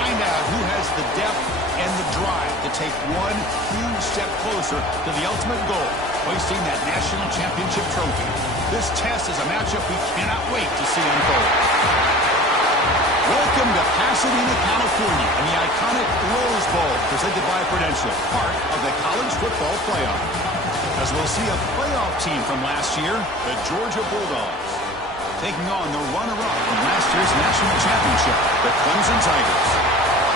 find out who has the depth and the drive to take one huge step closer to the ultimate goal, hoisting that national championship trophy. This test is a matchup we cannot wait to see unfold. Welcome to Pasadena, California, and the iconic Rose Bowl, presented by Prudential, part of the college football playoff. As we'll see a playoff team from last year, the Georgia Bulldogs, taking on the runner-up from last year's national championship, the Clemson Tigers.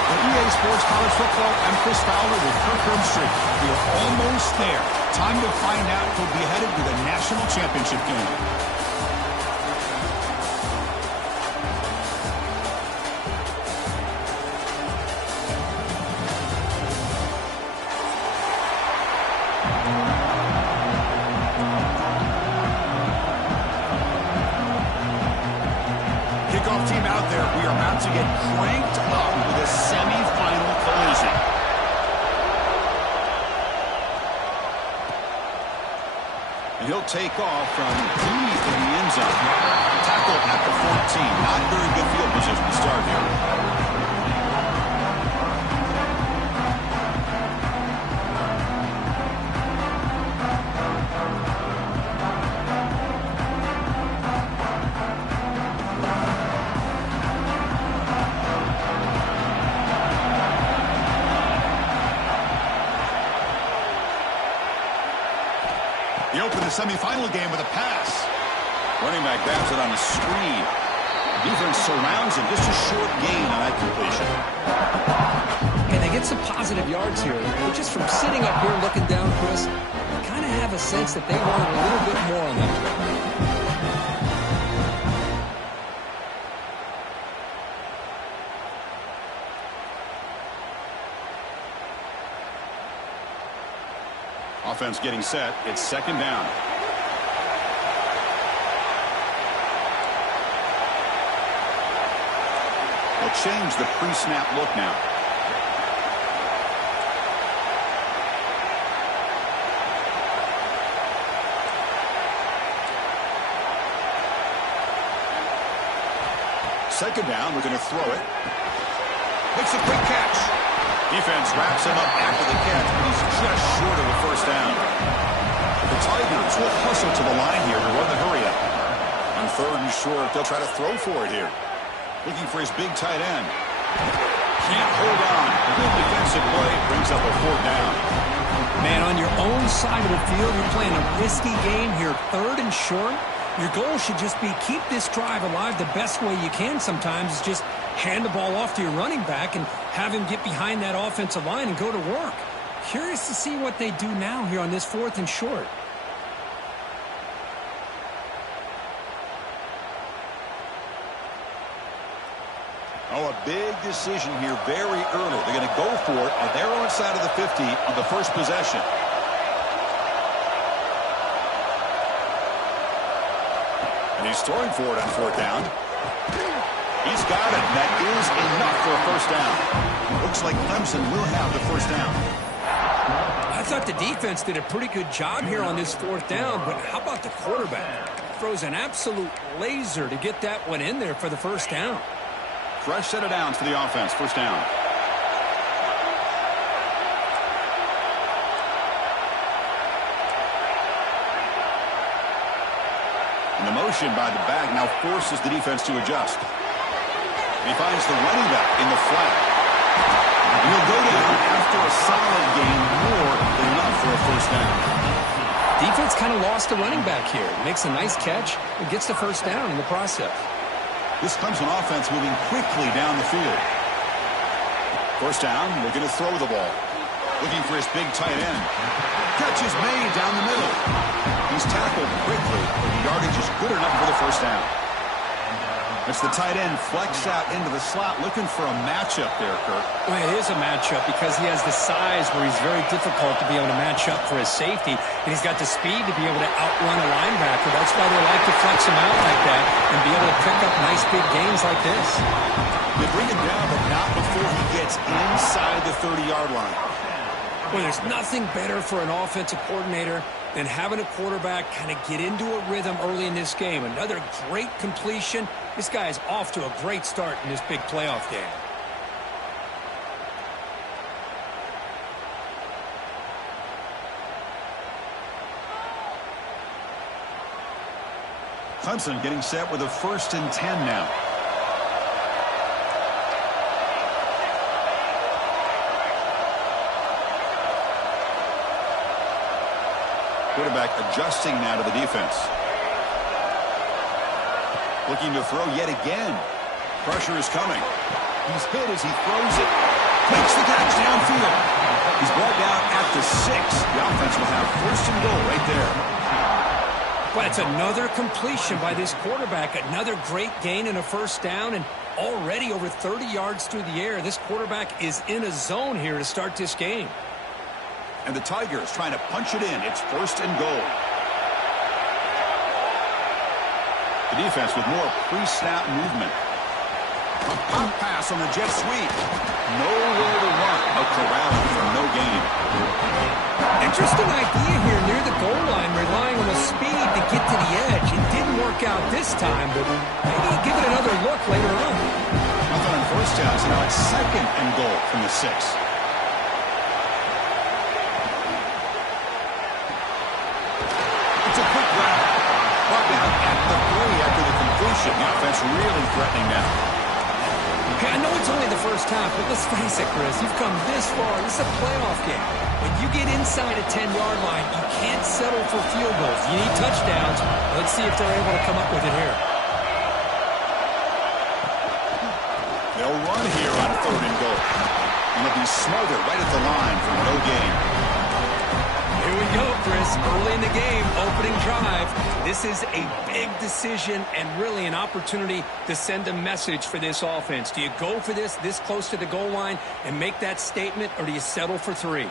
For EA Sports College Football, I'm Chris Fowler with Kirk Herbstreit. We are almost there. Time to find out who'll be headed to the national championship game. Kickoff team out there. We are about to get cranked up with a semifinal collision. And he'll take off from deep in the end zone. Tackle at the 14. Not very good field position to start here. He opened the semifinal game with a pass. Running back grabs it on the screen. Defense surrounds him. Just a short gain on that completion. And they get some positive yards here. But just from sitting up here looking down, Chris, I kind of have a sense that they wanted a little bit more on that play. Offense getting set. It's second down. They'll change the pre-snap look now. Second down. We're going to throw it. Makes a quick catch. Defense wraps him up after the catch, but he's just short of a first down. The Tigers will hustle to the line here to run the hurry up. On third and short, they'll try to throw for it here. Looking for his big tight end. Can't hold on. Good defensive play brings up a fourth down. Man, on your own side of the field, you're playing a risky game here. Third and short. Your goal should just be keep this drive alive the best way you can sometimes is just hand the ball off to your running back and have him get behind that offensive line and go to work. Curious to see what they do now here on this fourth and short. Oh, a big decision here very early. They're going to go for it on their own side of the 50 on the first possession. And he's throwing for it on fourth down. He's got it. That is enough for a first down. Looks like Clemson will have the first down. I thought the defense did a pretty good job here on this fourth down, but how about the quarterback? Throws an absolute laser to get that one in there for the first down. Fresh set of downs for the offense. First down. And the motion by the back now forces the defense to adjust. He finds the running back in the flat. And he'll go down after a solid gain, more than enough for a first down. Defense kind of lost the running back here. Makes a nice catch and gets the first down in the process. This Clemson offense moving quickly down the field. First down, they're going to throw the ball. Looking for his big tight end. Catch is made down the middle. He's tackled quickly, but the yardage is good enough for the first down. It's the tight end flex out into the slot, looking for a matchup there, Kirk. Well, it is a matchup because he has the size where he's very difficult to be able to match up for his safety, and he's got the speed to be able to outrun a linebacker. That's why they like to flex him out like that and be able to pick up nice big gains like this. They bring him down, but not before he gets inside the 30-yard line. Well, there's nothing better for an offensive coordinator than having a quarterback kind of get into a rhythm early in this game. Another great completion. This guy is off to a great start in this big playoff game. Clemson getting set with a 1st and 10 now. Quarterback adjusting now to the defense. Looking to throw yet again. Pressure is coming. He's hit as he throws it. Makes the catch downfield. He's brought down at the 6. The offense will have 1st and goal right there. Well, it's another completion by this quarterback. Another great gain and a 1st down, and already over 30 yards through the air. This quarterback is in a zone here to start this game. And the Tigers trying to punch it in. It's 1st and goal. The defense with more pre-snap movement. A pop pass on the jet sweep. Nowhere to run. A corralling for no gain. Interesting idea here near the goal line, relying on the speed to get to the edge. It didn't work out this time, but maybe give it another look later on. Nothing on 1st down, so now it's 2nd and goal from the 6. It's a quick route. Brought down at the 3 after the completion. The offense really threatening now. Okay, I know it's only the 1st half, but let's face it, Chris. You've come this far. This is a playoff game. When you get inside a 10-yard line, you can't settle for field goals. You need touchdowns. Let's see if they're able to come up with it here. They'll run here on 3rd and goal. And it'll be smothered right at the line for no gain. Here we go, Chris. Early in the game, opening drive. This is a big decision and really an opportunity to send a message for this offense. Do you go for this close to the goal line and make that statement, or do you settle for 3?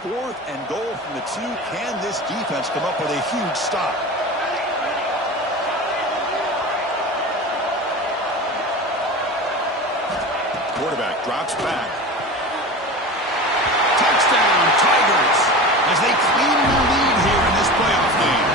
4th and goal from the 2. Can this defense come up with a huge stop? Quarterback drops back. Touchdown, Tigers, as they claim the lead here in this playoff game.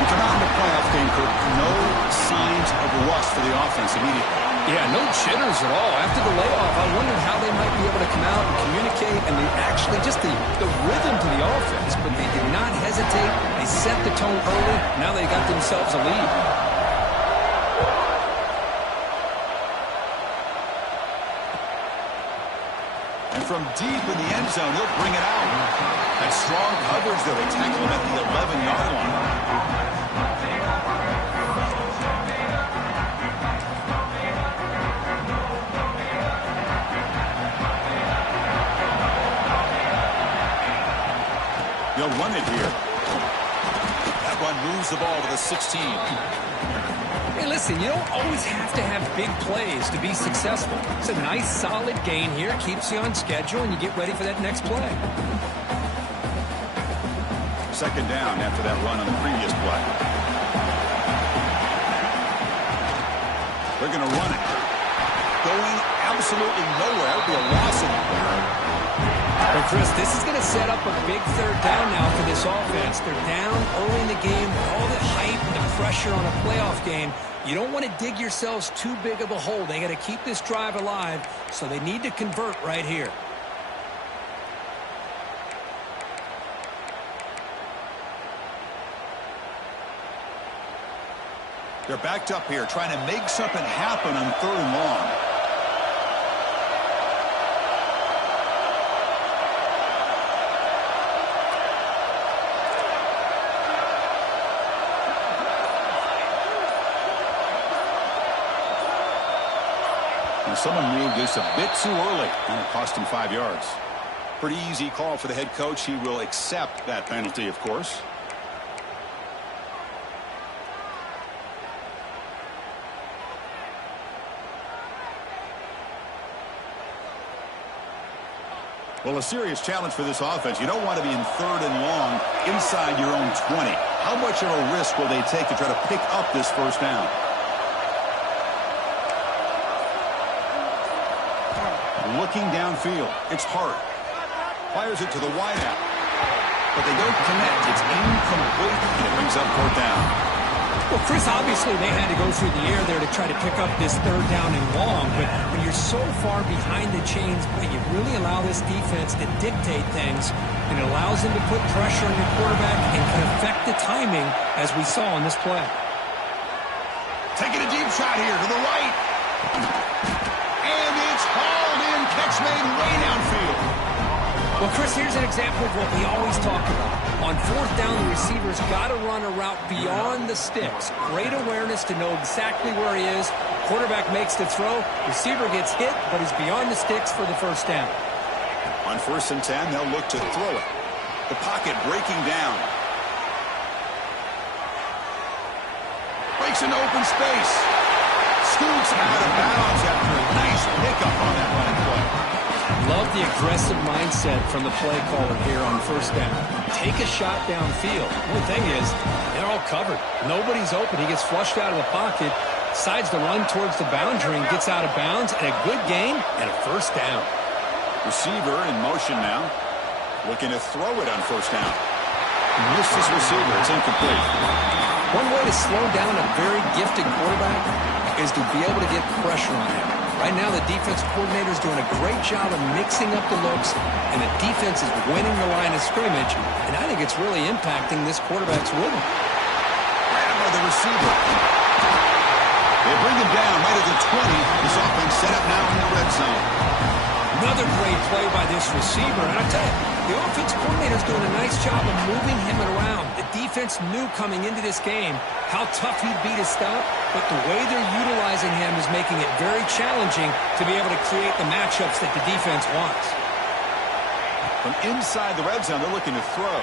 We come out in the playoff game, Kirk, no signs of rust for the offense immediately. Yeah, no jitters at all. After the layoff, I wondered how they might be able to come out and communicate and actually just the rhythm to the offense. But they did not hesitate. They set the tone early. Now they got themselves a lead. And from deep in the end zone, he'll bring it out. That strong coverage, though. They tackle him at the 11-yard line. They'll run it here. That one moves the ball to the 16. Hey, listen, you don't always have to have big plays to be successful. It's a nice, solid gain here. Keeps you on schedule, and you get ready for that next play. 2nd down after that run on the previous play. They're going to run it. Going absolutely nowhere. That would be a loss of But, Chris, this is going to set up a big 3rd down now for this offense. They're down early in the game. All the hype and the pressure on a playoff game. You don't want to dig yourselves too big of a hole. They got to keep this drive alive, so they need to convert right here. They're backed up here, trying to make something happen on 3rd and long. Someone moved this a bit too early, and it cost him 5 yards. Pretty easy call for the head coach. He will accept that penalty, of course. Well, a serious challenge for this offense. You don't want to be in 3rd and long inside your own 20. How much of a risk will they take to try to pick up this 1st down? Looking downfield. It's Hart. Fires it to the wideout. But they don't connect. It's incomplete, and it brings up 4th down. Well, Chris, obviously they had to go through the air there to try to pick up this third down and long, but when you're so far behind the chains, boy, you really allow this defense to dictate things, and it allows them to put pressure on your quarterback and can affect the timing, as we saw on this play. Taking a deep shot here to the right. And it's hauled in, catch made way downfield. Well, Chris, here's an example of what we always talk about. On fourth down, the receiver's got to run a route beyond the sticks. Great awareness to know exactly where he is. Quarterback makes the throw. Receiver gets hit, but he's beyond the sticks for the first down. On 1st and 10, they'll look to throw it. The pocket breaking down. Breaks into open space. Scoots out of bounds after a nice pickup on that running play. Love the aggressive mindset from the play caller here on 1st down. Take a shot downfield. The thing is, they're all covered. Nobody's open. He gets flushed out of the pocket, decides to run towards the boundary and gets out of bounds, and a good gain and a 1st down. Receiver in motion now. Looking to throw it on 1st down. Missed his receiver. It's incomplete. One way to slow down a very gifted quarterback is to be able to get pressure on him. Right now, the defense coordinator is doing a great job of mixing up the looks, and the defense is winning the line of scrimmage, and I think it's really impacting this quarterback's rhythm. Grab by the receiver. They bring him down right at the 20. This offense set up now in the red zone. Another great play by this receiver, and I tell you, the offense coordinator is doing a nice job of moving him around. The defense knew coming into this game how tough he'd be to stop, but the way they're utilizing him is making it very challenging to be able to create the matchups that the defense wants. From inside the red zone, they're looking to throw.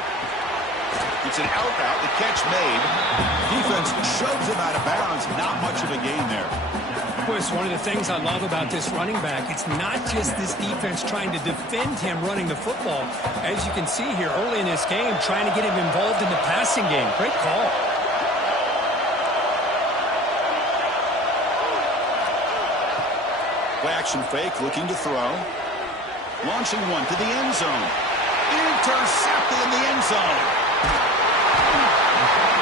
It's an out route, the catch made. Defense shoves him out of bounds. Not much of a gain there. Boy, it's one of the things I love about this running back. It's not just this defense trying to defend him running the football. As you can see here early in this game, trying to get him involved in the passing game. Great call. Play action fake, looking to throw. Launching one to the end zone. Intercepted in the end zone.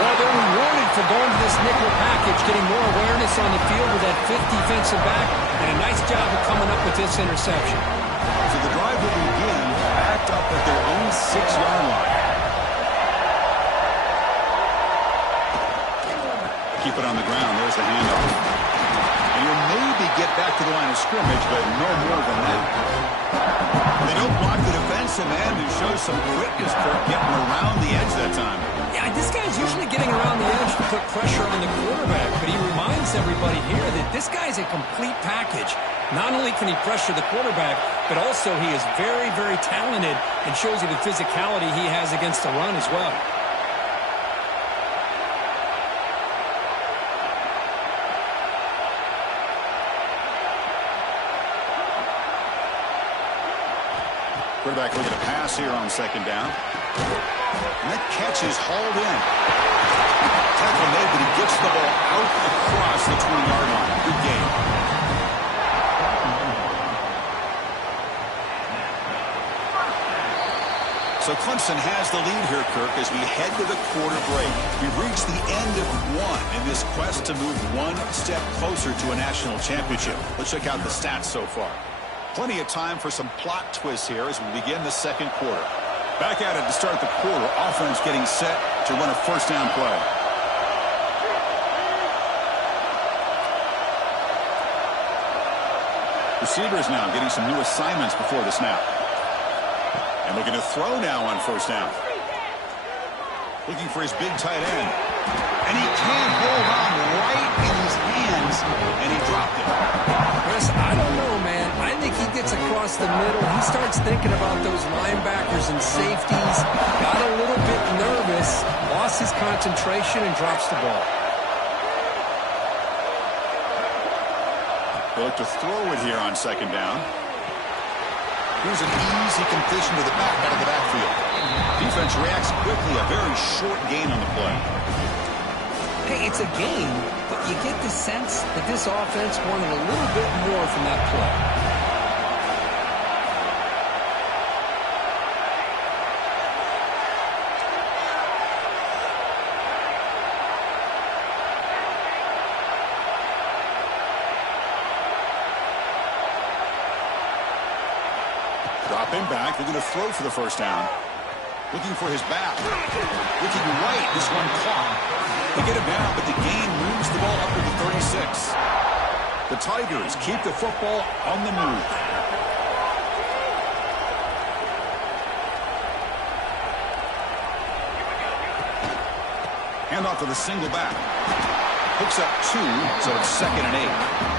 Well, they're rewarded for going to this nickel package, getting more awareness on the field with that fifth defensive back, and a nice job of coming up with this interception. So the drive will begin backed up at their own 6-yard line. Keep it on the ground. There's the handoff. And you'll maybe get back to the line of scrimmage, but no more than that. They don't block the defensive end and show some quickness, Kirk, getting around the edge that time. Yeah, this guy's usually getting around the edge to put pressure on the quarterback, but he reminds everybody here that this guy's a complete package. Not only can he pressure the quarterback, but also he is very, very talented and shows you the physicality he has against the run as well. Quarterback looking to pass here on 2nd down. And that catch is hauled in. Tackle made, but he gets the ball out across the 20-yard line. Good game. So Clemson has the lead here, Kirk, as we head to the quarter break. We've reached the end of one in this quest to move one step closer to a national championship. Let's check out the stats so far. Plenty of time for some plot twists here as we begin the 2nd quarter. Back at it to start the quarter. Offense getting set to run a 1st down play. Receivers now getting some new assignments before the snap. And looking to throw now on 1st down. Looking for his big tight end. And he can't hold on right in his hands, and he dropped it. Chris, I don't know, man. I think he gets across the middle. He starts thinking about those linebackers and safeties. Got a little bit nervous, lost his concentration, and drops the ball. They look to throw it here on 2nd down. Here's an easy completion to the back out of the backfield. Defense reacts quickly. A very short gain on the play. Hey, it's a game, but you get the sense that this offense wanted a little bit more from that play. Dropping back. They're going to throw for the first down. Looking for his back. Looking right. This one caught. They get him down, but the gain moves the ball up to the 36. The Tigers keep the football on the move. Handoff to the single back. Hooks up 2, so it's 2nd and 8.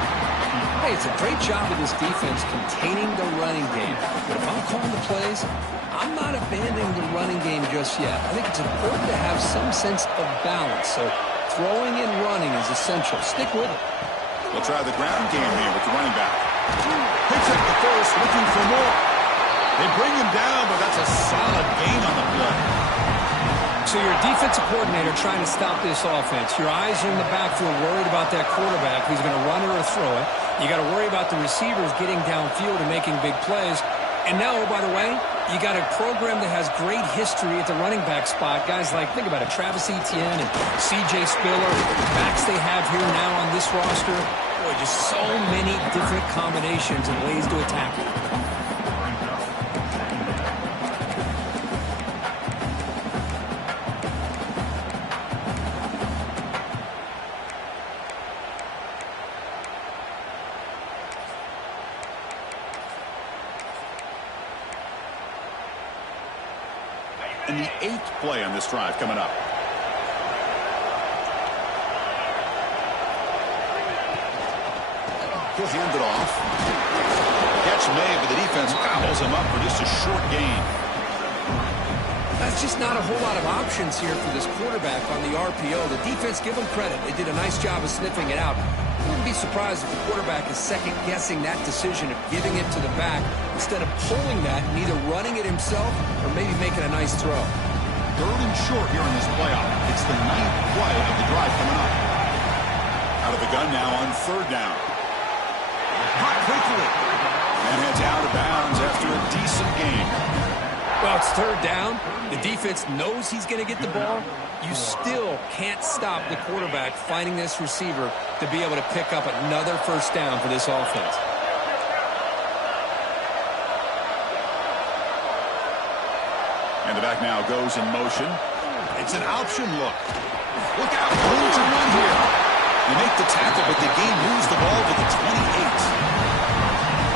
Hey, it's a great job of this defense containing the running game. But if I'm calling the plays, I'm not abandoning the running game just yet. I think it's important to have some sense of balance. So throwing and running is essential. Stick with it. We'll try the ground game here with the running back. Picks up the first, looking for more. They bring him down, but that's a solid gain on the play. So you're a defensive coordinator trying to stop this offense. Your eyes are in the backfield worried about that quarterback who's going to run it or throw it. You got to worry about the receivers getting downfield and making big plays. And now, oh, by the way, you got a program that has great history at the running back spot. Guys like, think about it, Travis Etienne and C.J. Spiller, the backs they have here now on this roster. Boy, just so many different combinations and ways to attack it. And the 8th play on this drive coming up. He'll hand it off. Catch made, but the defense gobbles him up for just a short gain. That's just not a whole lot of options here for this quarterback on the RPO. The defense, give them credit. They did a nice job of sniffing it out. I wouldn't be surprised if the quarterback is second-guessing that decision of giving it to the back instead of pulling that and either running it himself or maybe making a nice throw. 3rd and short here in this playoff. It's the 9th play of the drive coming up. Out of the gun now on 3rd down. Caught quickly. And heads out of bounds after a decent gain. Well, it's 3rd down. The defense knows he's going to get the ball. You still can't stop the quarterback finding this receiver to be able to pick up another first down for this offense. And the back now goes in motion. It's an option look. Look out. Room to run here. They make the tackle, but the game moves the ball to the 28.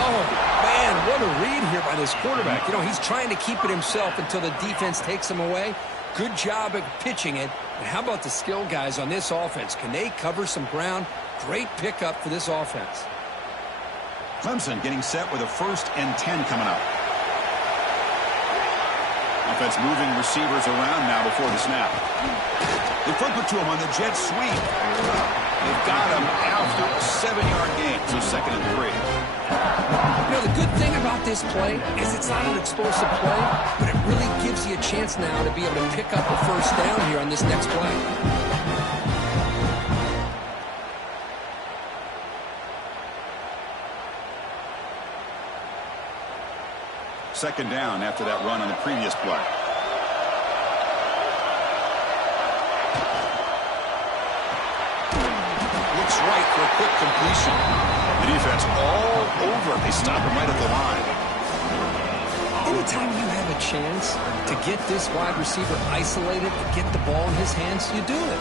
Oh, man, what a read here by this quarterback. You know, he's trying to keep it himself until the defense takes him away. Good job at pitching it. And how about the skill guys on this offense? Can they cover some ground? Great pickup for this offense. Clemson getting set with a 1st and 10 coming up. Offense moving receivers around now before the snap. They flip it to him on the jet sweep. They've got him after a 7-yard gain, so 2nd and 3. You know, the good thing about this play is it's not an explosive play, but it really gives you a chance now to be able to pick up a first down here on this next play. Second down after that run on the previous play. Looks right for a quick completion. The defense all over. They stop him right at the line. Anytime you have a chance to get this wide receiver isolated and get the ball in his hands, you do it.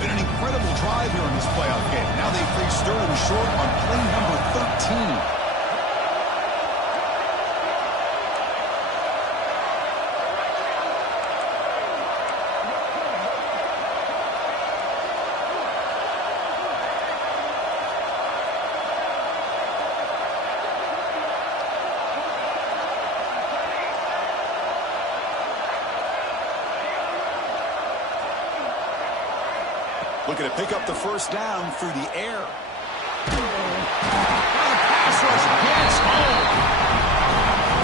Been an incredible drive here in this playoff game. Now they face 3rd and short on play number 13. Looking to pick up the first down through the air. The pass rush gets home.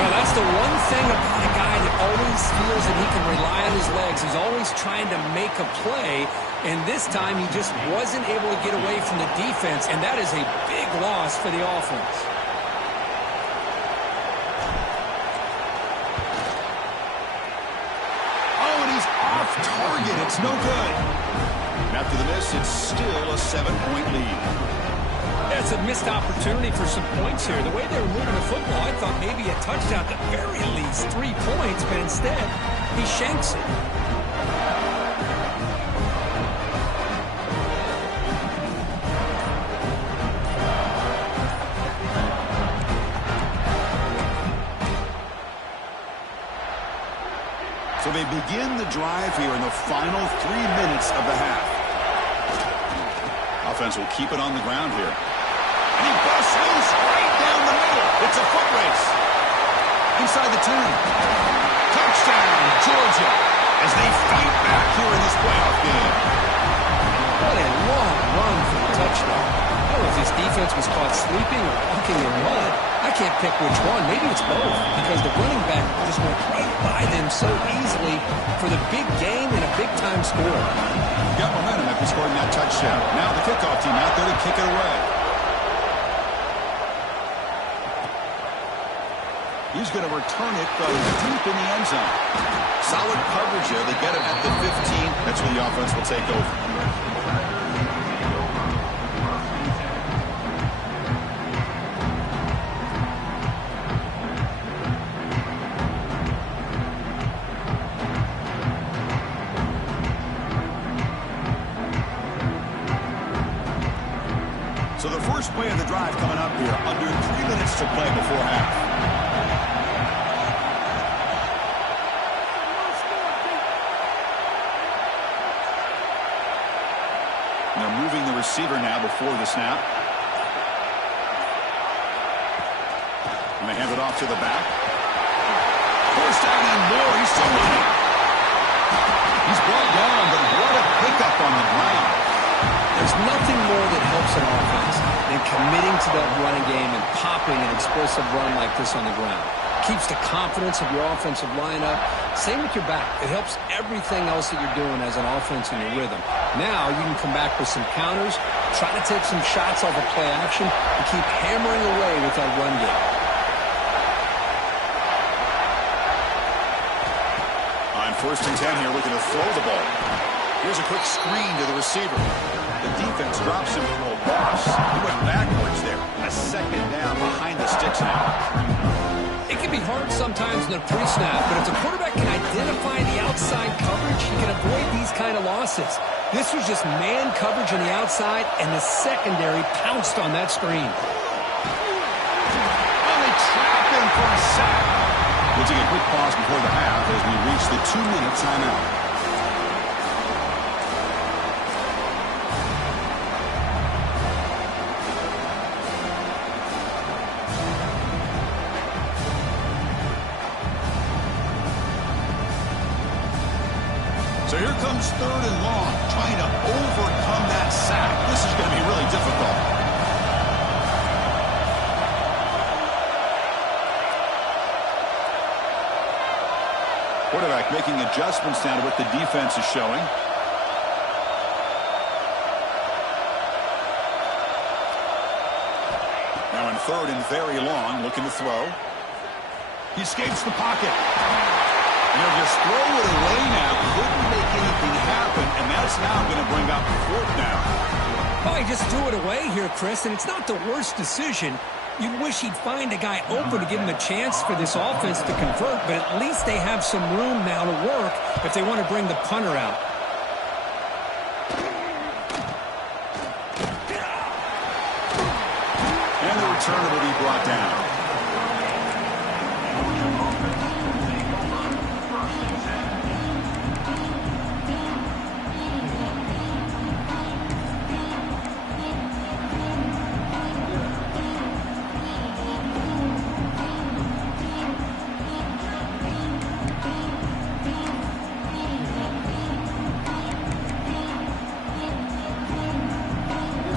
Well, that's the one thing about a guy that always feels that he can rely on his legs. He's always trying to make a play, and this time he just wasn't able to get away from the defense, and that is a big loss for the offense. It's no good. And after the miss, it's still a 7-point lead. Yeah, it's a missed opportunity for some points here. The way they were moving the football, I thought maybe a touchdown, at the very least 3 points, but instead, he shanks it. So they begin the drive here in the final 3 minutes of the half. Offense will keep it on the ground here. And he busts loose right down the middle. It's a foot race. Inside the 10. Touchdown, Georgia, as they fight back here in this playoff game. What a long run for the touchdown. I don't know if this defense was caught sleeping or walking in mud. I can't pick which one. Maybe it's both, because the running back just went right by them so easily for the big game and a big-time score. Got momentum after scoring that touchdown. Now the kickoff team out there to kick it away. He's going to return it from deep in the end zone. Solid coverage here. They get it at the 15. That's where the offense will take over. So the first play of the drive coming up here. Under 3 minutes to play before half. And they're moving the receiver now before the snap. And they hand it off to the back. First down and more. He's still running. He's brought down, but what a pickup on the ground. There's nothing more that helps an offense than committing to that running game and popping an explosive run like this on the ground. Keeps the confidence of your offensive lineup. Same with your back. It helps everything else that you're doing as an offense in your rhythm. Now you can come back with some counters, try to take some shots off of play action, and keep hammering away with that run game. On 1st and 10 here, looking to throw the ball. Here's a quick screen to the receiver. The defense drops him for a loss. He went backwards there. A second down behind the sticks now. It can be hard sometimes in a pre-snap, but if the quarterback can identify the outside coverage, he can avoid these kind of losses. This was just man coverage on the outside, and the secondary pounced on that screen. And they trap him for a sack. We'll take a quick pause before the half as we reach the 2-minute timeout. So here comes 3rd and long, trying to overcome that sack. This is going to be really difficult. Quarterback making adjustments now to what the defense is showing. Now in 3rd and very long, looking to throw. He escapes the pocket. And he'll just throw it away now. Couldn't make anything happen, and that's now going to bring up 4th down. Oh, he just threw it away here, Chris, and it's not the worst decision. You wish he'd find a guy open to give him a chance for this offense to convert, but at least they have some room now to work if they want to bring the punter out. And the returner will be brought down.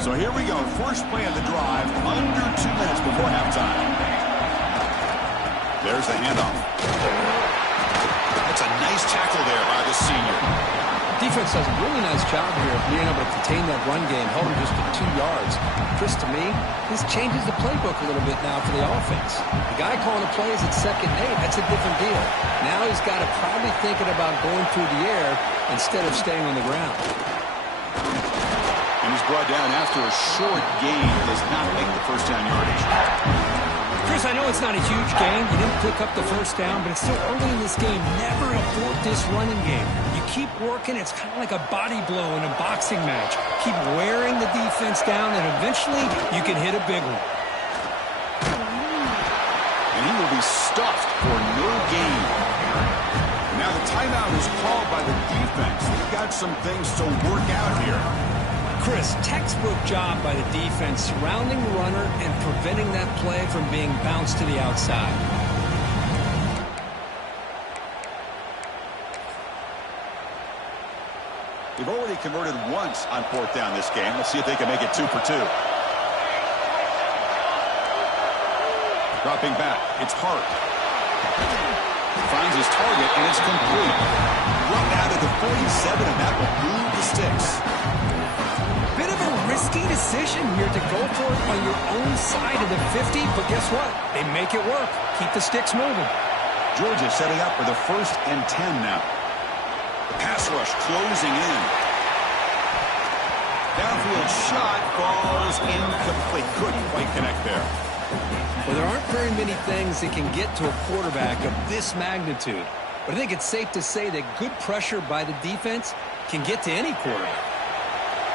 So here we go. First play of the drive, under 2 minutes before halftime. There's the handoff. That's a nice tackle there by the senior. Defense does a really nice job here of being able to contain that run game, held him just to 2 yards. Chris, to me, this changes the playbook a little bit now for the offense. The guy calling the plays at 2nd and 8, that's a different deal. Now he's got to probably thinking about going through the air instead of staying on the ground. And he's brought down after a short gain. Does not make the first down yardage. Chris, I know it's not a huge game. You didn't pick up the first down, but it's still early in this game. Never abort this running game. You keep working. It's kind of like a body blow in a boxing match. Keep wearing the defense down, and eventually you can hit a big one. And he will be stuffed for no gain. Now the timeout is called by the defense. They've got some things to work out here. Chris, textbook job by the defense surrounding the runner and preventing that play from being bounced to the outside. They've already converted once on 4th down this game. Let's see if they can make it 2 for 2. Dropping back, it's Hart. Finds his target, and it's complete. Right out of the 47, and that will move the sticks. Bit of a risky decision here to go for it on your own side of the 50, but guess what? They make it work. Keep the sticks moving. Georgia setting up for the 1st and 10 now. The pass rush closing in. Downfield shot falls incomplete. Couldn't quite connect there. Well, there aren't very many things that can get to a quarterback of this magnitude, but I think it's safe to say that good pressure by the defense can get to any quarterback.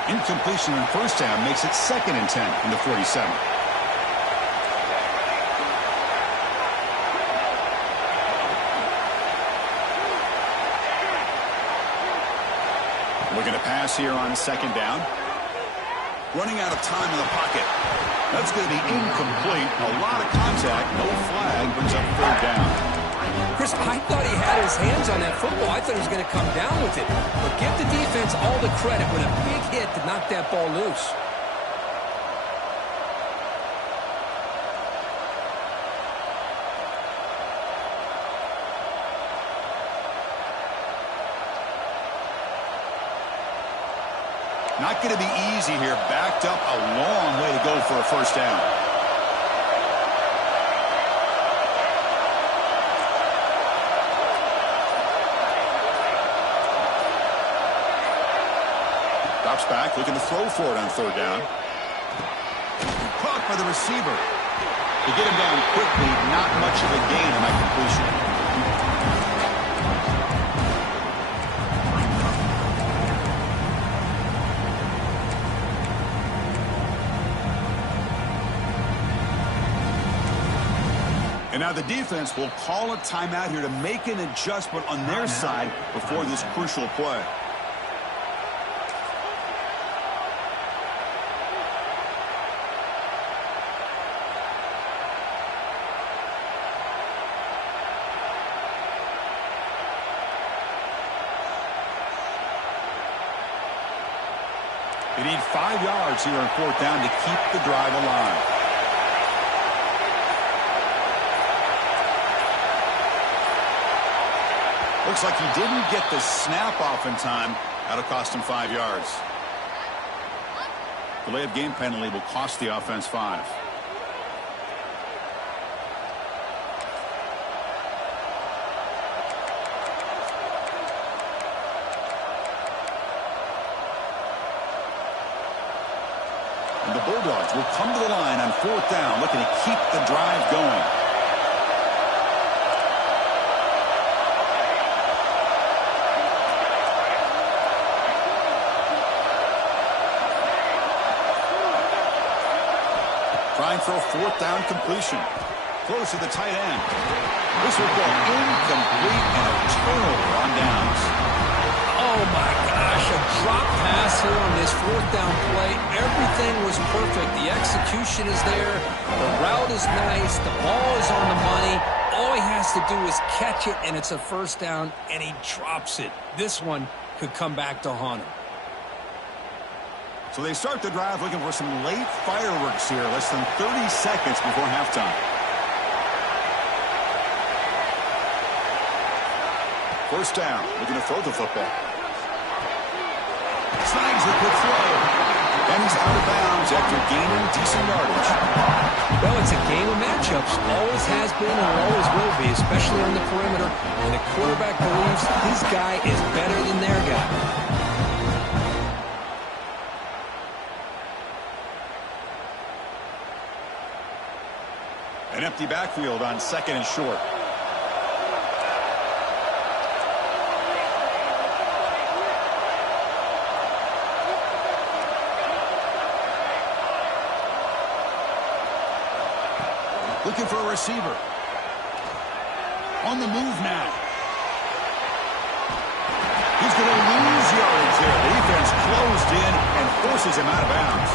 Incompletion on 1st down makes it 2nd and 10 in the 47. Looking to pass here on 2nd down. Running out of time in the pocket. That's going to be incomplete. A lot of contact. No flag. Brings up 3rd down. Chris, I thought he had his hands on that football. I thought he was going to come down with it. But give the defense all the credit with a big hit to knock that ball loose. Not going to be easy here. Backed up a long way to go for a 1st down. Drops back, looking to throw for it on 3rd down. Caught by the receiver. To get him down quickly, not much of a gain on that completion. And now the defense will call a timeout here to make an adjustment on their side before this crucial play. They need 5 yards here on 4th down to keep the drive alive. Looks like he didn't get the snap off in time. That'll cost him 5 yards. Delay of game penalty will cost the offense 5. And the Bulldogs will come to the line on 4th down, looking to keep the drive going. Trying for a 4th down completion. Close to the tight end. This will go incomplete and a turnover on downs. Oh my gosh, a drop pass here on this 4th down play. Everything was perfect. The execution is there. The route is nice. The ball is on the money. All he has to do is catch it, and it's a 1st down, and he drops it. This one could come back to haunt him. So they start the drive looking for some late fireworks here. Less than 30 seconds before halftime. First down, looking to throw the football. Snags the quick throw. And he's out of bounds after gaining decent yardage. Well, it's a game of matchups. Always has been and always will be, especially on the perimeter. And the quarterback believes his guy is better than their guy. An empty backfield on 2nd and short. Looking for a receiver. On the move now. He's going to lose yardage there. The defense closed in and forces him out of bounds.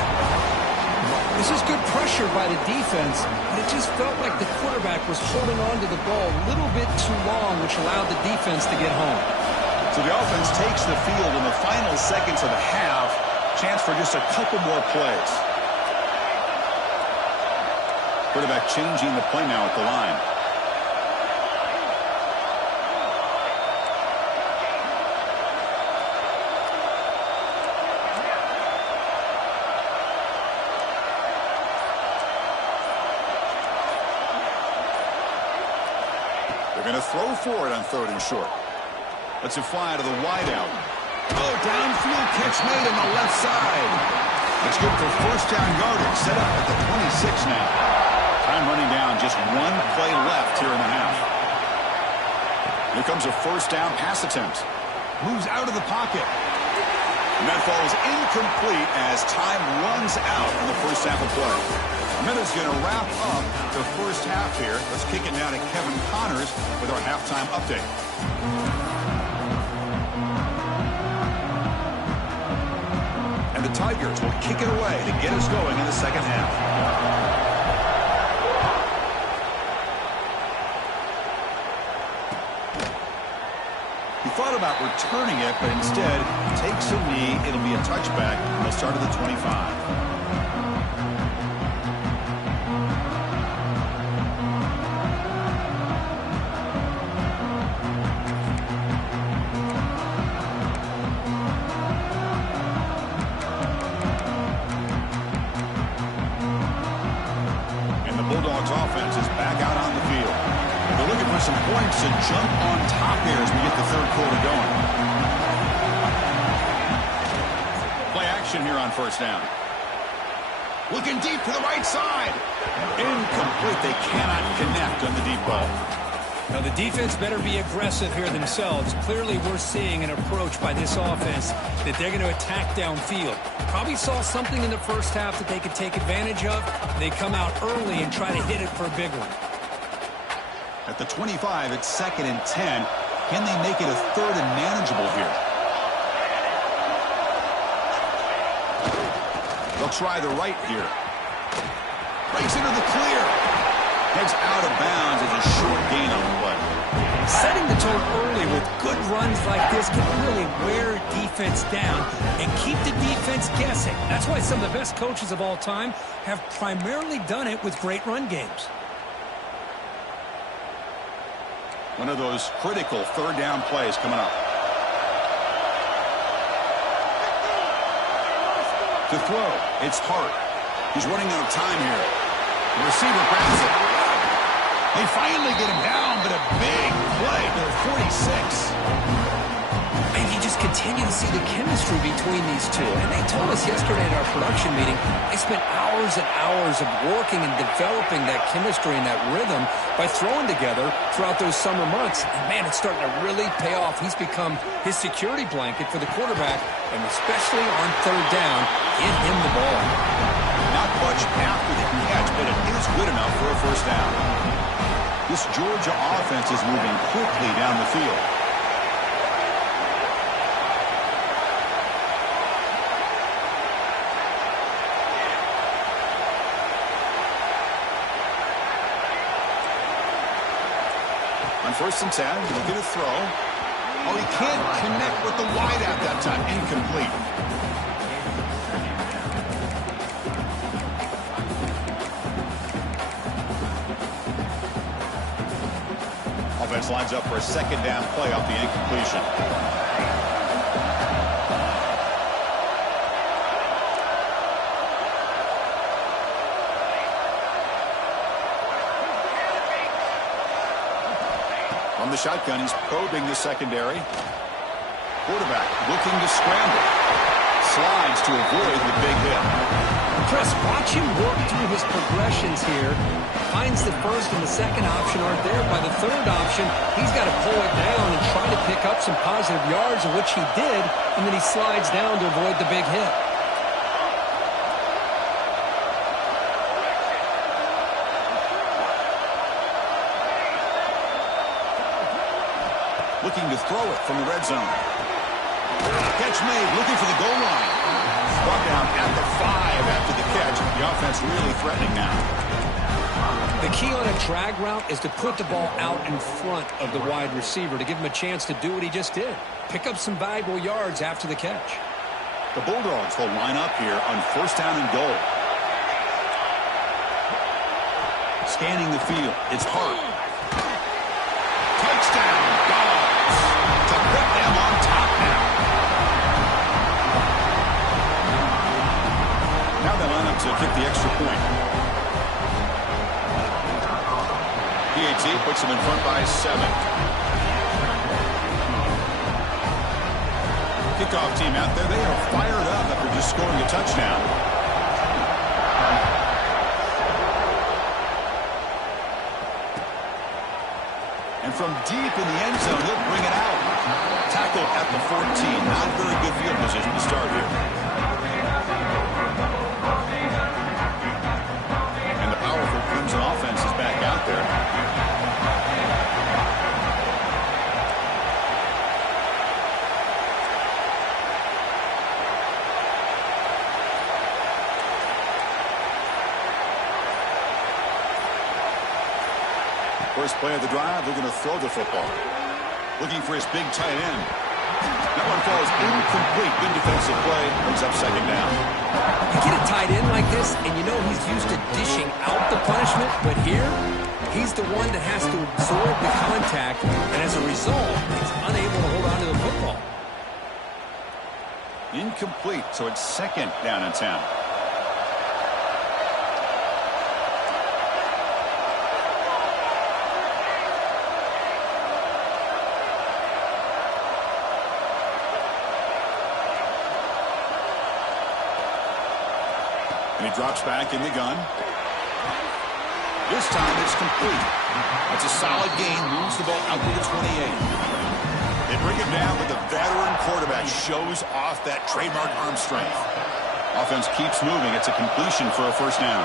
This is good pressure by the defense, but it just felt like the quarterback was holding on to the ball a little bit too long, which allowed the defense to get home. So the offense takes the field in the final seconds of the half. Chance for just a couple more plays. Quarterback changing the play now at the line. They're going to throw for it on 3rd and short. Let's it fly to the wideout. Oh, downfield catch made on the left side. It's good for 1st down yardage. Set up at the 26 now. Time running down, just one play left here in the half. Here comes a 1st down pass attempt. Moves out of the pocket. And that falls incomplete as time runs out in the 1st half of play. Minutes going to wrap up the 1st half here. Let's kick it now to Kevin Connors with our halftime update. And the Tigers will kick it away to get us going in the 2nd half. Thought about returning it, but instead takes a knee. It'll be a touchback, and they'll start at the 25. And the Bulldogs offense is back out on the field. They're looking for some points to jump on top here as we get the 3rd quarter going. Play action here on 1st down. Looking deep to the right side. Incomplete. They cannot connect on the deep ball. Now, the defense better be aggressive here themselves. Clearly, we're seeing an approach by this offense that they're going to attack downfield. Probably saw something in the 1st half that they could take advantage of. They come out early and try to hit it for a big one. At the 25, it's 2nd and 10. Can they make it a 3rd and manageable here? They'll try the right here. Breaks into the clear. Heads out of bounds as a short gain on the play. Setting the tone early with good runs like this can really wear defense down and keep the defense guessing. That's why some of the best coaches of all time have primarily done it with great run games. One of those critical 3rd down plays coming up. To throw, it's Hart. He's running out of time here. The receiver grabs it. They finally get him down, but a big play to the 46. And you just continue to see the chemistry between these two. And they told us yesterday at our production meeting, they spent hours and hours of working and developing that chemistry and that rhythm by throwing together throughout those summer months. And, man, it's starting to really pay off. He's become his security blanket for the quarterback, and especially on 3rd down, give him the ball. Not much after the catch, but it is good enough for a 1st down. This Georgia offense is moving quickly down the field. On 1st and 10, look at a throw. Oh, he can't connect with the wide at that time. Incomplete. Offense lines up for a 2nd down play off the incompletion. From the shotgun, he's probing the secondary. Quarterback looking to scramble. Slides to avoid the big hit. Chris, watch him work through his progressions here. Finds the first and the second option aren't there. By the third option, he's got to pull it down and try to pick up some positive yards, which he did, and then he slides down to avoid the big hit. Looking to throw it from the red zone. Catch made, looking for the goal line. Brought down at the 5 after the catch. The offense really threatening now. The key on a drag route is to put the ball out in front of the wide receiver to give him a chance to do what he just did. Pick up some valuable yards after the catch. The Bulldogs will line up here on first down and goal. Scanning the field, it's Hart. Touchdown, Dogs, to put them on top now. Now they line up to kick the extra point. PAT puts them in front by 7. Kickoff team out there, they are fired up after just scoring a touchdown. And from deep in the end zone, he'll bring it out. Tackle at the 14. Not very good field position to start here. And the powerful Crimson offense is back out there. First play of the drive, they're going to throw the football. Looking for his big tight end. That one falls incomplete. Good defensive play. Brings up second down. You get a tight end like this, and you know he's used to dishing out the punishment, but here, he's the one that has to absorb the contact, and as a result, he's unable to hold on to the football. Incomplete, so it's second down in town. And he drops back in the gun. This time it's complete. That's a solid gain. Moves the ball out to the 28. They bring it down, but the veteran quarterback shows off that trademark arm strength. Offense keeps moving. It's a completion for a first down.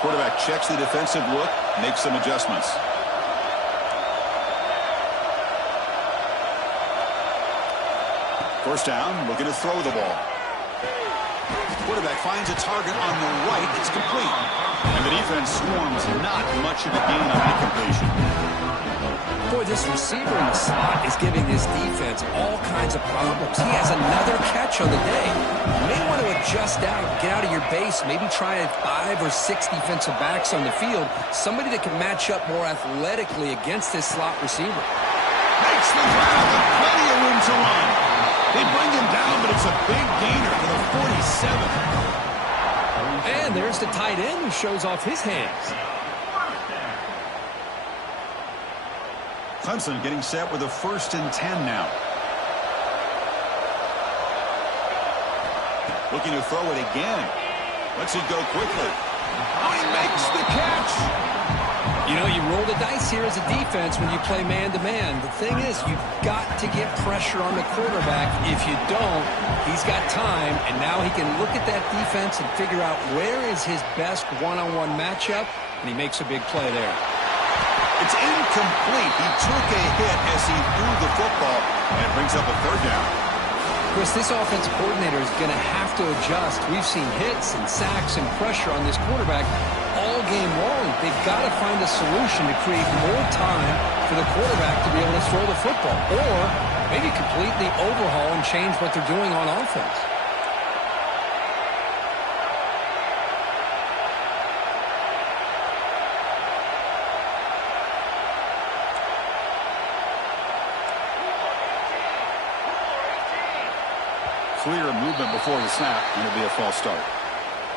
Quarterback checks the defensive look, makes some adjustments. First down, looking to throw the ball. Quarterback finds a target on the right. It's complete. And the defense swarms. Not much of a gain on that completion. Boy, this receiver in the slot is giving this defense all kinds of problems. He has another catch on the day. You may want to adjust out, get out of your base, maybe try 5 or 6 defensive backs on the field, somebody that can match up more athletically against this slot receiver. Makes the grab with plenty of room to run. They bring him down, but it's a big gainer for the 47. And there's the tight end who shows off his hands. Clemson getting set with a 1st and 10 now. Looking to throw it again. Lets it go quickly. Oh, he makes the catch. You know, you roll the dice here as a defense when you play man-to-man. The thing is, you've got to get pressure on the quarterback. If you don't, he's got time, and now he can look at that defense and figure out where is his best one-on-one matchup, and he makes a big play there. It's incomplete. He took a hit as he threw the football, and it brings up a 3rd down. Chris, this offensive coordinator is going to have to adjust. We've seen hits and sacks and pressure on this quarterback all game long. They've got to find a solution to create more time for the quarterback to be able to throw the football, or maybe completely overhaul and change what they're doing on offense. Clear movement before the snap, and it'll be a false start.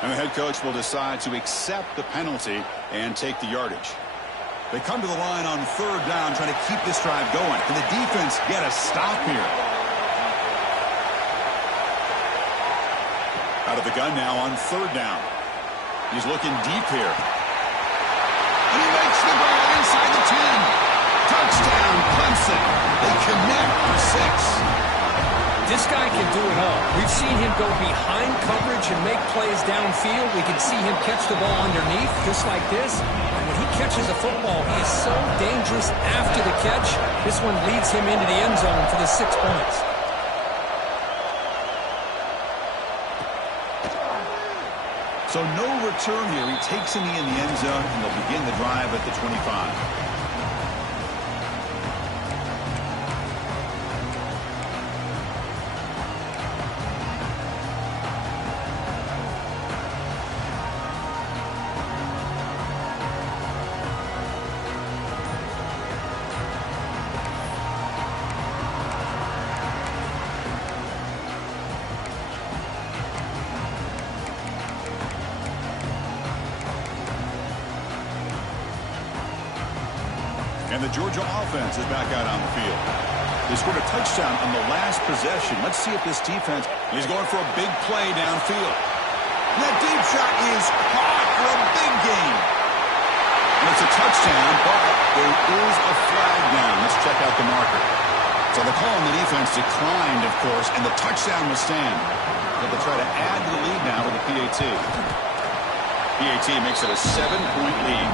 And the head coach will decide to accept the penalty and take the yardage. They come to the line on third down, trying to keep this drive going. Can the defense get a stop here? Out of the gun now on third down. He's looking deep here. And he makes the grab inside the 10. Touchdown, Clemson. They connect for 6. This guy can do it all. We've seen him go behind coverage and make plays downfield. We can see him catch the ball underneath, just like this. And when he catches a football, he is so dangerous after the catch. This one leads him into the end zone for the 6 points. So no return here. He takes him in the end zone, and they'll begin the drive at the 25. And the Georgia offense is back out on the field. They scored a touchdown on the last possession. Let's see if this defense is going for a big play downfield. And that deep shot is caught for a big gain. And it's a touchdown, but there is a flag down. Let's check out the marker. So the call on the defense declined, of course, and the touchdown will stand. But they'll try to add to the lead now with the PAT. PAT makes it a 7-point lead.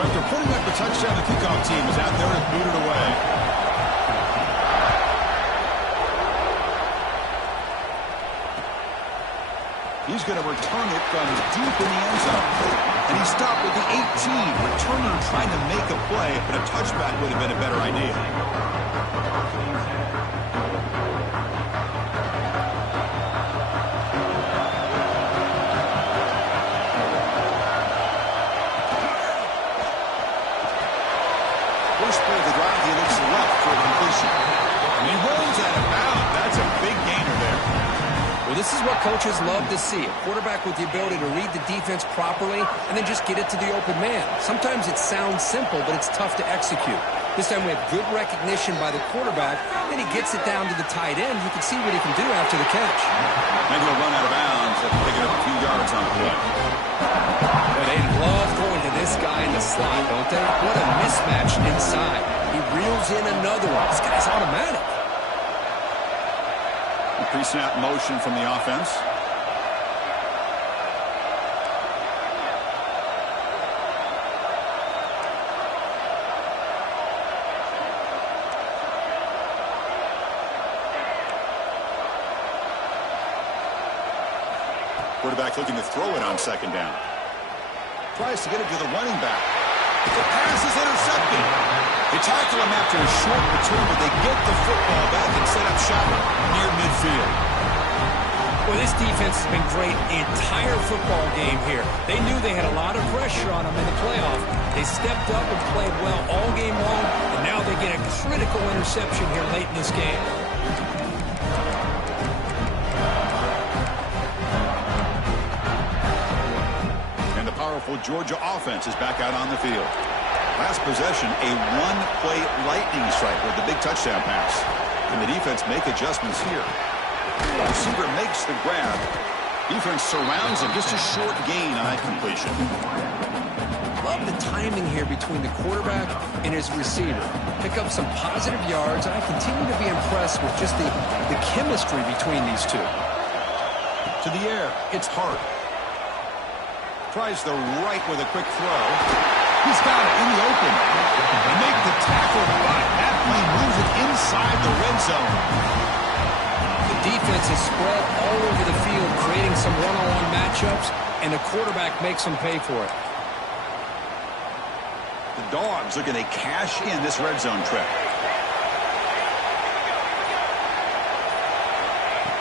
After putting up the touchdown, the kickoff team is out there to boot it away. He's going to return it from deep in the end zone. And he stopped with the 18. Returner trying to make a play, but a touchback would have been a better idea. First play of the drive, he looks left for a completion. And he rolls out of bounds. That's a big gainer there. Well, this is what coaches love to see. A quarterback with the ability to read the defense properly and then just get it to the open man. Sometimes it sounds simple, but it's tough to execute. This time we have good recognition by the quarterback. Then he gets it down to the tight end. You can see what he can do after the catch. Maybe he'll run out of bounds after picking up a few yards on the play. Well, they love going to this guy in the slot, don't they? What a mismatch inside. He reels in another one. This guy's automatic. A pre-snap motion from the offense. Quarterback looking to throw it on second down. Tries to get it to the running back. The pass is intercepted. They tackle him after a short return, but they get the football back and set up shop near midfield. Well, this defense has been great the entire football game here. They knew they had a lot of pressure on them in the playoff. They stepped up and played well all game long, and now they get a critical interception here late in this game. Georgia offense is back out on the field. Last possession, a one-play lightning strike with the big touchdown pass. Can the defense make adjustments here? The receiver makes the grab. Defense surrounds him. Just a short gain on that completion. Love the timing here between the quarterback and his receiver. Pick up some positive yards, and I continue to be impressed with just the chemistry between these two. To the air, it's Hart. Tries the right with a quick throw. He's got it in the open. They make the tackle, but that play moves it inside the red zone. The defense is spread all over the field, creating some one-on-one matchups, and the quarterback makes them pay for it. The Dogs looking to cash in this red zone trip.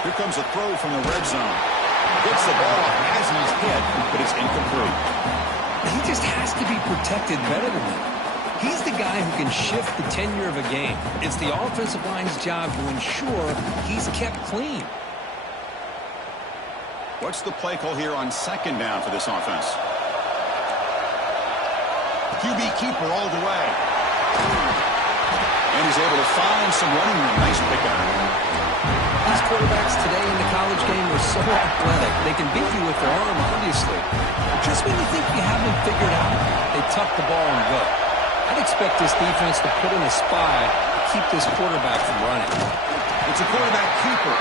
Here comes a throw from the red zone. Gets the ball as he's hit, but it's incomplete. He just has to be protected better than that. He's the guy who can shift the tenure of a game. It's the offensive line's job to ensure he's kept clean. What's the play call here on second down for this offense? QB keeper all the way. And he's able to find some running room. Nice pickup. These quarterbacks today in the college game are so athletic. They can beat you with their arm, obviously. But just when you think you have them figured out, they tuck the ball and go. I'd expect this defense to put in a spy to keep this quarterback from running. It's a quarterback keeper.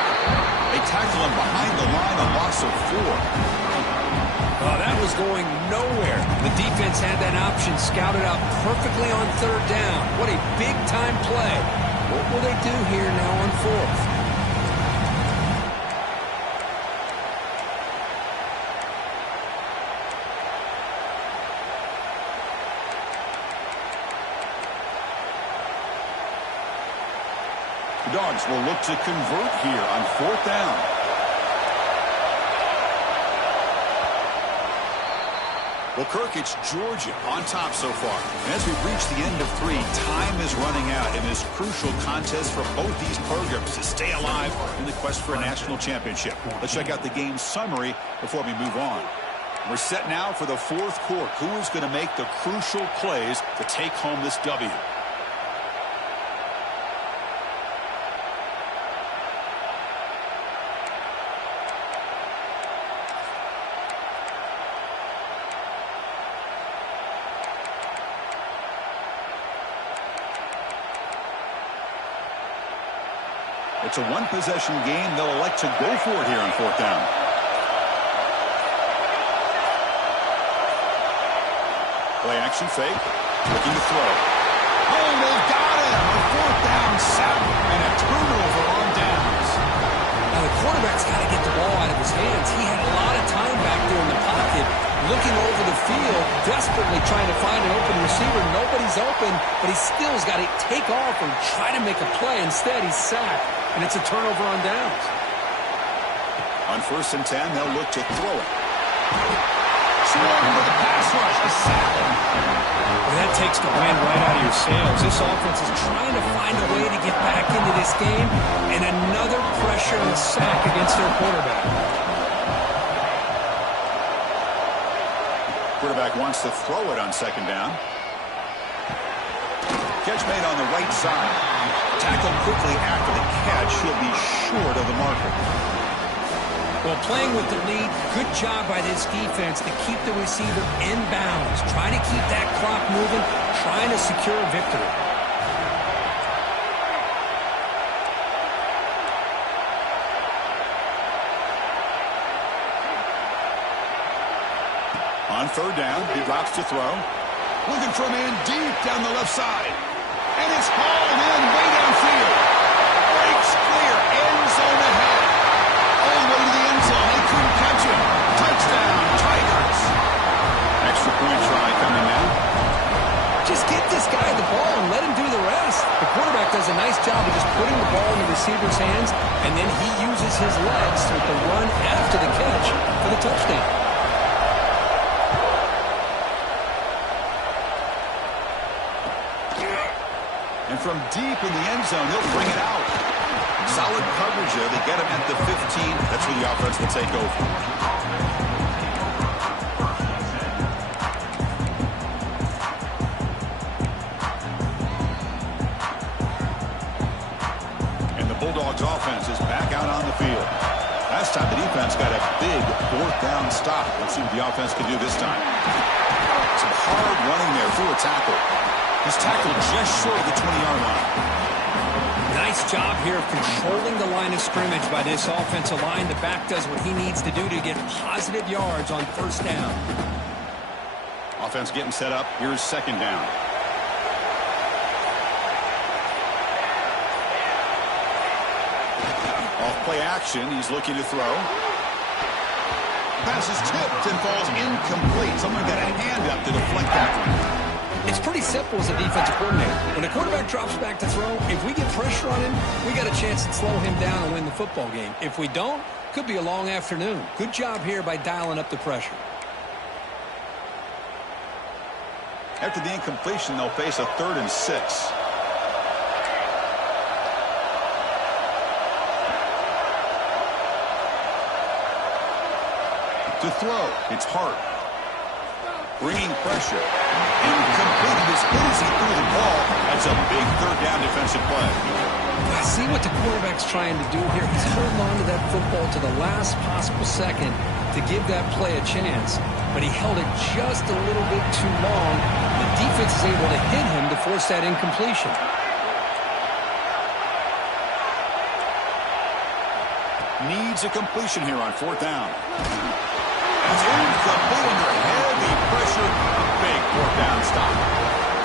They tackle him behind the line, a loss of 4. Oh, that was going nowhere. The defense had that option scouted out perfectly on third down. What a big-time play. What will they do here now on fourth? The Dogs will look to convert here on fourth down. Well, Kirk, it's Georgia on top so far. And as we've reached the end of 3, time is running out in this crucial contest for both these programs to stay alive in the quest for a national championship. Let's check out the game summary before we move on. We're set now for the fourth quarter. Who is going to make the crucial plays to take home this W? It's a one-possession game. They'll elect to go for it here on fourth down. Play action fake. Looking to throw. Oh, they got him. A fourth down sack and a turnover on downs. Now, the quarterback's got to get the ball out of his hands. He had a lot of time back there in the pocket, looking over the field, desperately trying to find an open receiver. Nobody's open, but he still's got to take off and try to make a play. Instead, he's sacked. And it's a turnover on downs. On 1st and 10, they'll look to throw it. Swarmed with a pass rush, a sack. Well, that takes the wind right out of your sails. This offense is trying to find a way to get back into this game, and another pressure and a sack against their quarterback. Quarterback wants to throw it on second down. Catch made on the right side. Tackled quickly after the catch. He'll be short of the marker. Well, playing with the lead, good job by this defense to keep the receiver in bounds. Trying to keep that clock moving, trying to secure a victory. On third down, he drops to throw. Looking for a man deep down the left side. And it's hauled in way downfield. Breaks clear. End zone ahead. All the way to the end zone. They couldn't catch him. Touchdown, Tigers. Extra point try coming now. Just get this guy the ball and let him do the rest. The quarterback does a nice job of just putting the ball in the receiver's hands, and then he uses his legs to run after the catch for the touchdown. And from deep in the end zone, he'll bring it out. Solid coverage there. They get him at the 15. That's where the offense will take over. And the Bulldogs offense is back out on the field. Last time the defense got a big fourth down stop. Let's see what the offense can do this time. Some hard running there through a tackle. He's tackled just short of the 20-yard line. Nice job here of controlling the line of scrimmage by this offensive line. The back does what he needs to do to get positive yards on first down. Offense getting set up. Here's second down. Off play action. He's looking to throw. Pass is tipped and falls incomplete. Someone got a hand up to deflect that one. It's pretty simple as a defensive coordinator. When a quarterback drops back to throw, if we get pressure on him, we got a chance to slow him down and win the football game. If we don't, could be a long afternoon. Good job here by dialing up the pressure. After the incompletion, they'll face a 3rd and 6. To throw, it's Hart. Bringing pressure. Incomplete. As good as he threw the ball, that's a big third down defensive play. I see what the quarterback's trying to do here. He's holding on to that football to the last possible second to give that play a chance. But he held it just a little bit too long. The defense is able to hit him to force that incompletion. Needs a completion here on fourth down. It's incomplete under heavy pressure. A big fourth down stop.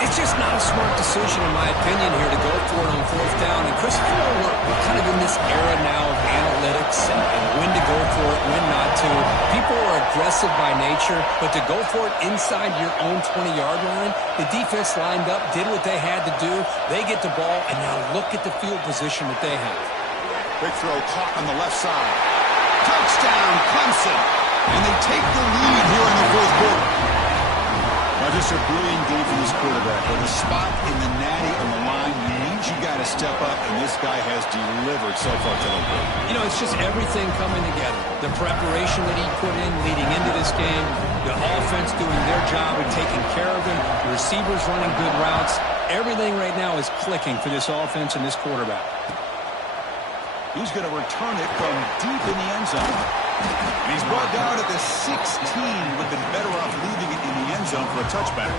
It's just not a smart decision, in my opinion, here to go for it on fourth down. And Chris, we're kind of in this era now of analytics and when to go for it, when not to. People are aggressive by nature, but to go for it inside your own 20-yard line, the defense lined up, did what they had to do. They get the ball, and now look at the field position that they have. Quick throw caught on the left side. Touchdown, Clemson. And they take the lead here in the fourth quarter. Now, just a brilliant game from this quarterback. With a spot in the natty on the line, you got to step up, and this guy has delivered so far today. You know, it's just everything coming together. The preparation that he put in leading into this game, the offense doing their job and taking care of him, the receivers running good routes. Everything right now is clicking for this offense and this quarterback. He's going to return it from deep in the end zone. And he's brought down at the 16. Would have been better off leaving it in the end zone for a touchback.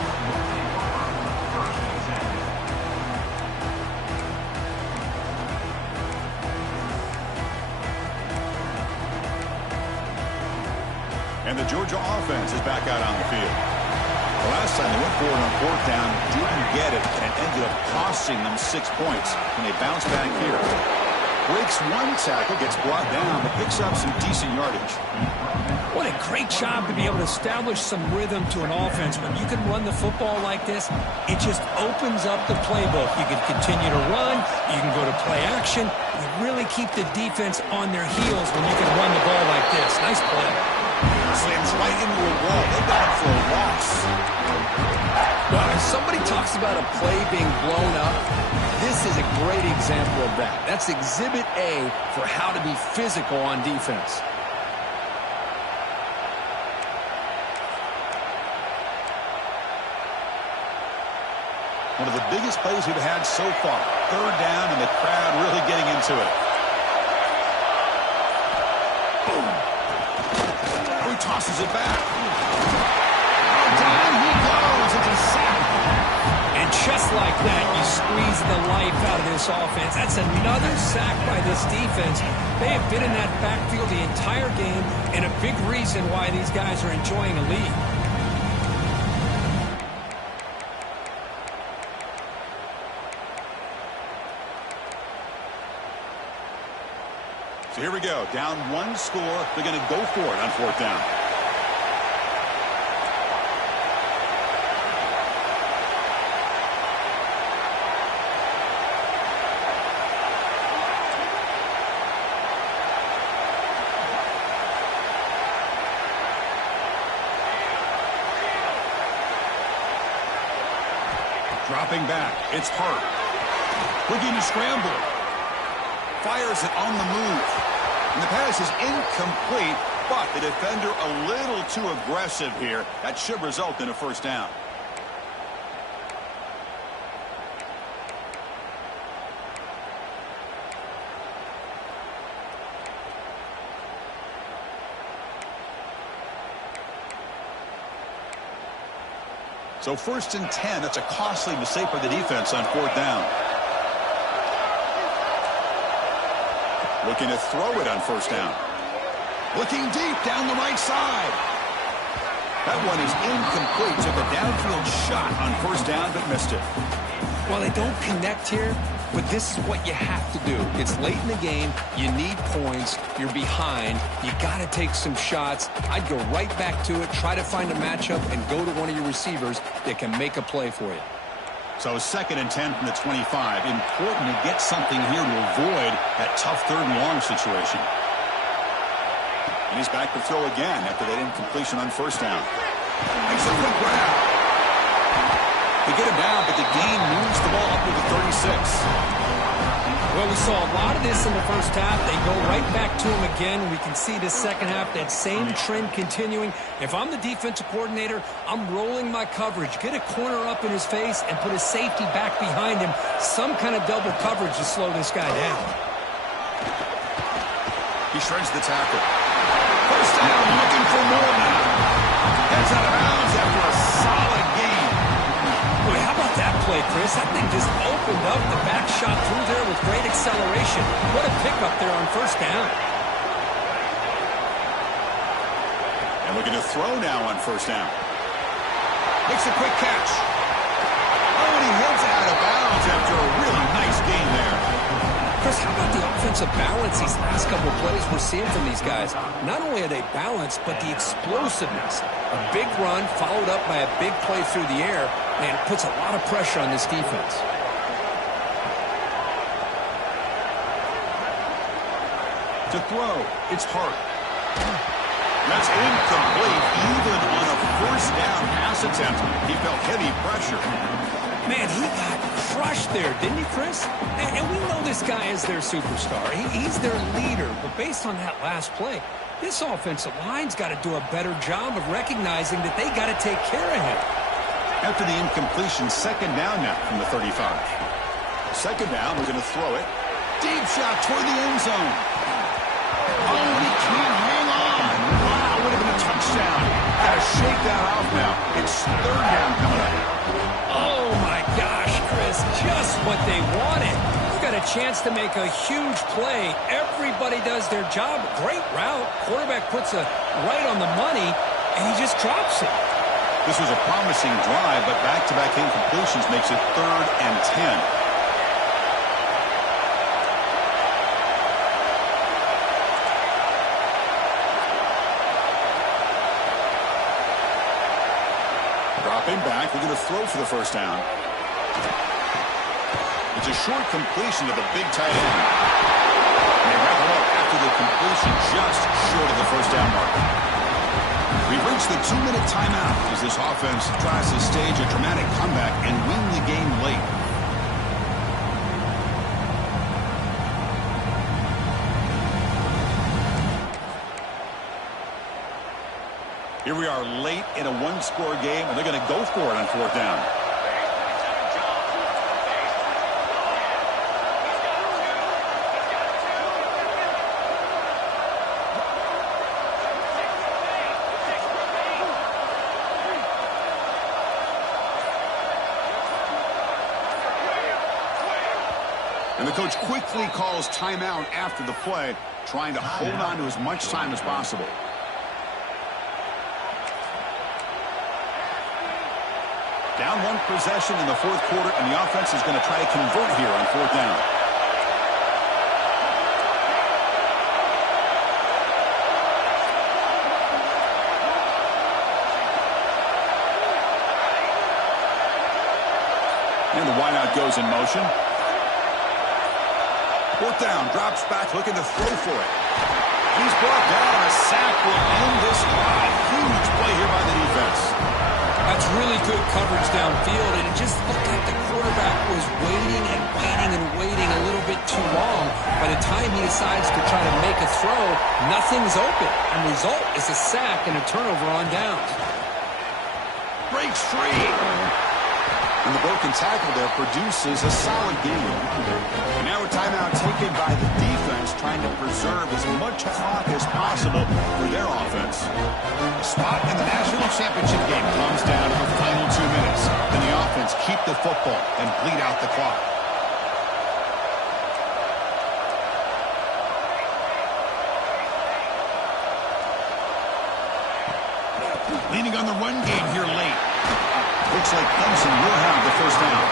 And the Georgia offense is back out on the field. The last time they went for it on fourth down, didn't get it, and it ended up costing them 6 points. And they bounce back here. Breaks one tackle, gets brought down, but picks up some decent yardage. What a great job to be able to establish some rhythm to an offense. When you can run the football like this, it just opens up the playbook. You can continue to run, you can go to play action, you really keep the defense on their heels when you can run the ball like this. Nice play. Slams right into a wall. They got him for a loss. Well, if somebody talks about a play being blown up, this is a great example of that. That's Exhibit A for how to be physical on defense. One of the biggest plays we've had so far. Third down, and the crowd really getting into it. Boom. He tosses it back. Down he goes. It's a sack. And just like that, you squeeze the life out of this offense. That's another sack by this defense. They have been in that backfield the entire game, and a big reason why these guys are enjoying a lead. So here we go. Down one score. They're going to go for it on fourth down. Dropping back. It's Hart. Looking to scramble. Fires it on the move. And the pass is incomplete, but the defender a little too aggressive here. That should result in a first down. So 1st and 10, that's a costly mistake for the defense on fourth down. Looking to throw it on first down. Looking deep down the right side. That one is incomplete. Took a downfield shot on first down, but missed it. Well, they don't connect here, but this is what you have to do. It's late in the game. You need points. You're behind. You got to take some shots. I'd go right back to it, try to find a matchup, and go to one of your receivers that can make a play for you. So 2nd and 10 from the 25. Important to get something here to avoid that tough 3rd and long situation. And he's back to throw again after that incompletion on first down. Makes a quick grab. They get him down, but the gain moves the ball up to the 36. Well, we saw a lot of this in the first half. They go right back to him again. We can see the second half, that same trend continuing. If I'm the defensive coordinator, I'm rolling my coverage. Get a corner up in his face and put a safety back behind him. Some kind of double coverage to slow this guy down. He shreds the tackle. First down, looking for more now. Heads out of bounds after a solid game. Boy, how about that play, Chris? That thing just opened up. The back shot through there with great acceleration. What a pickup there on first down. And looking to throw now on first down. Makes a quick catch. Oh, and he heads out of bounds after a really nice game there. Chris, how about the offensive balance these last couple of plays we're seeing from these guys? Not only are they balanced, but the explosiveness. A big run followed up by a big play through the air, and it puts a lot of pressure on this defense. To throw, it's Hart. That's incomplete, even on a first down pass attempt. He felt heavy pressure. Man, he got crushed there, didn't he, Chris? And we know this guy is their superstar. He's their leader. But based on that last play, this offensive line's got to do a better job of recognizing that they got to take care of him. After the incompletion, second down now from the 35. Second down, we're going to throw it. Deep shot toward the end zone. Oh, he can't hang on. Wow, would have been a touchdown. Got to shake that off now. It's third down coming up. Oh, my gosh, Chris, just what they wanted. You got a chance to make a huge play. Everybody does their job. Great route. Quarterback puts it right on the money, and he just drops it. This was a promising drive, but back-to-back incompletions makes it 3rd and 10. Dropping back, we're going to throw for the first down. It's a short completion to the big tight end. And they wrap it up after the completion, just short of the first down mark. We've reached the 2-minute timeout as this offense tries to stage a dramatic comeback and win the game late. Here we are late in a one-score game, and they're going to go for it on fourth down. And the coach quickly calls timeout after the play, trying to hold on to as much time as possible. Down one possession in the fourth quarter, and the offense is going to try to convert here on fourth down. And the wideout goes in motion. Fourth down, drops back, looking to throw for it. He's brought down. A sack will end this drive. Huge play here by the defense. That's really good coverage downfield, and it just looked like the quarterback was waiting and waiting and waiting a little bit too long. By the time he decides to try to make a throw, nothing's open. And the result is a sack and a turnover on downs. Breaks free. And the broken tackle there produces a solid gain. And now a timeout taken by the defense, trying to preserve as much clock as possible for their offense. The spot in the national championship game comes down to the final 2 minutes. Then the offense keep the football and bleed out the clock. Leaning on the run game here late. Looks like Clemson will have the first down.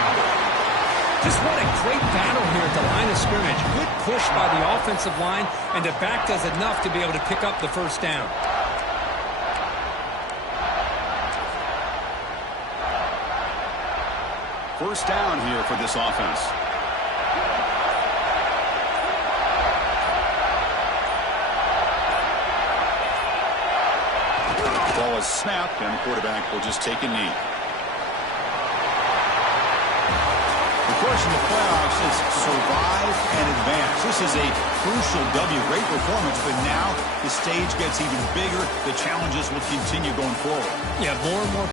Just what a great battle here at the line of scrimmage. Good push by the offensive line, and the back does enough to be able to pick up the first down. First down here for this offense. Ball is snapped, and the quarterback will just take a knee. Of course, in the playoffs, it's survive and This is a crucial W. Great performance, but now the stage gets even bigger. The challenges will continue going forward. Yeah, more and more